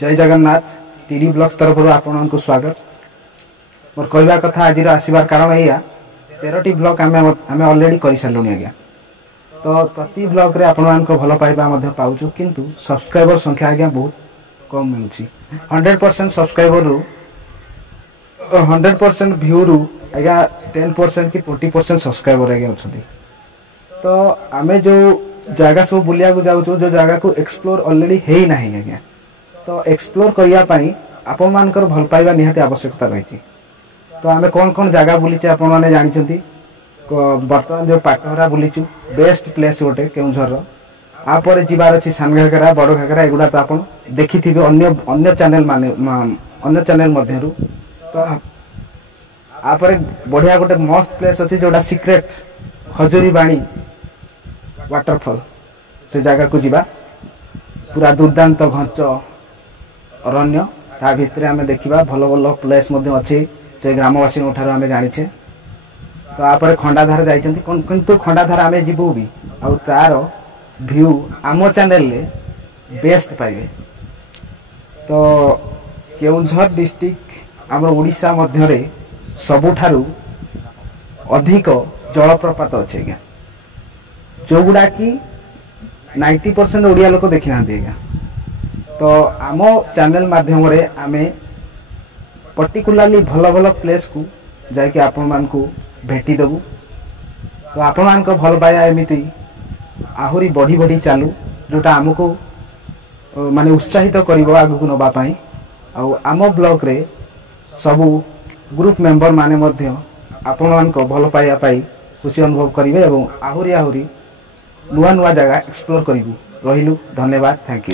जय Jagannath TD blogs तरफ आपको स्वागत। मोर कहवा कथा आज आसबार कारण या 13टी ब्लॉग आम अलरेडी कर सारू आज्ञा। तो प्रति ब्लॉग रे आपण भल पाइबा पाऊँ किंतु सब्सक्राइबर संख्या आज्ञा बहुत कम मिलूँ। 100% सब्सक्राइबर रु 100% व्यू रु आज्ञा 10% कि 20% सब्सक्राइबर आज्ञा अच्छा। तो आम जो जगह सब बुलिया जाऊँ जो जगह को एक्सप्लोर अलरेडी है ना आज्ञा। तो एक्सप्लोर करने आपण मानकर भल पाइबा निहाती आवश्यकता रही। तो आम कौन कौन जगह बुलीचे आपण मैंने जानते। बर्तमान जो पाटहरा बुलीचु बेस्ट प्लेस गोटे केउझर आपर जीवार अच्छी सान घाघरा बड़ घाघरा एगुड़ा तो आप देखी थे अन्य चैनल माने अन्य चैनल मध्यरु। तो आपर बढ़िया गोटे मस्त प्लेस अच्छी जोड़ा सीक्रेट खजुरी बाणी वाटरफॉल से जगह को जीवा पूरा दुर्दांत घंच अरण्य ता भितर आम देखा भल भल प्लेस अच्छे से ग्रामवासी आम जाचे। तो आप खंडाधार जाइए किंतु खंडाधार आम जीवु भी आउ तार व्यू आम चैनल बेस्ट पाइबे। तो केउझर डिस्ट्रिक्ट आम ओडिशा मध्य सबुठारु अधिक जलप्रपात अच्छे आज्ञा जो गुड़ा कि 90% ओडिया लोक देखी ना आज्ञा। तो आम चैनल माध्यम आम पर्टिकुलाली भल भल प्लेस को जाकि आपण मान को भेटी देबू। तो आपण मान को भल पाया एमती आहुरी बढ़ी बढ़ी चालू जोटा आमको माने उत्साहित करिवो आगु नबा पई। आम ब्लॉग रे सबू ग्रुप मेंबर माने मध्य आपण मान को भल पाया पाई खुशी अनुभव करिवे एवं आहुरी आहुरी नुआ नुआ जगह एक्सप्लोर करिवु। रहिलु धन्यवाद। Thank you.